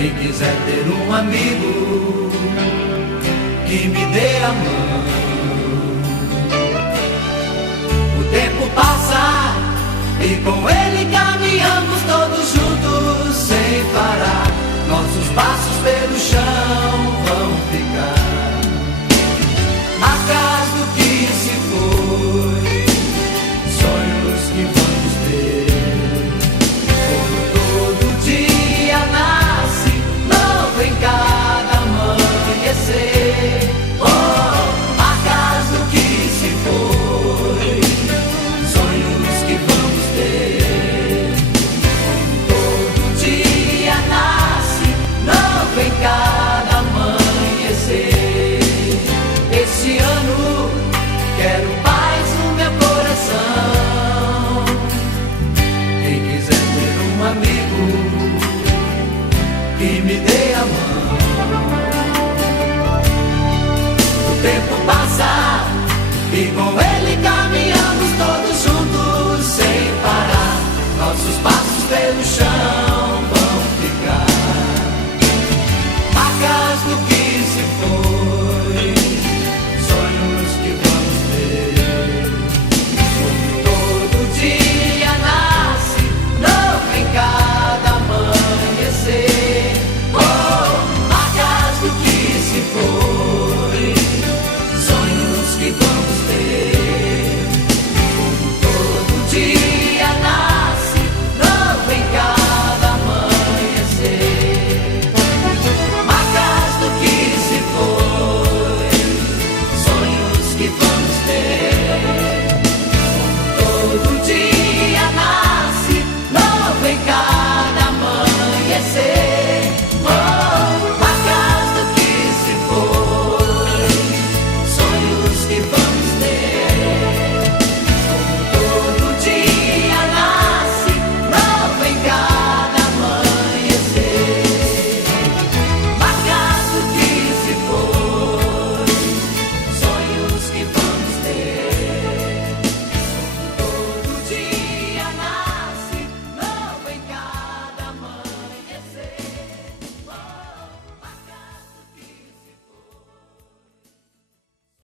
Quem quiser ter um amigo que me dê a mão. O tempo passa e com ele caminhamos todos juntos sem parar. Nossos passos pelo chão vão ficar marcas do que se foi, sonhos que vamos ter. Como todo dia nasce novo em cada amanhecer. Oh, marcas do que se foi, sonhos que vamos ter. Como todo dia nasce novo em cada amanhecer. Este ano quero paz no meu coração. Quem quiser ter um amigo que me dê a mão. O tempo passa e com ele caminhamos todos juntos sem parar. Nossos passos pelo chão vão ficar marcas do que se foi.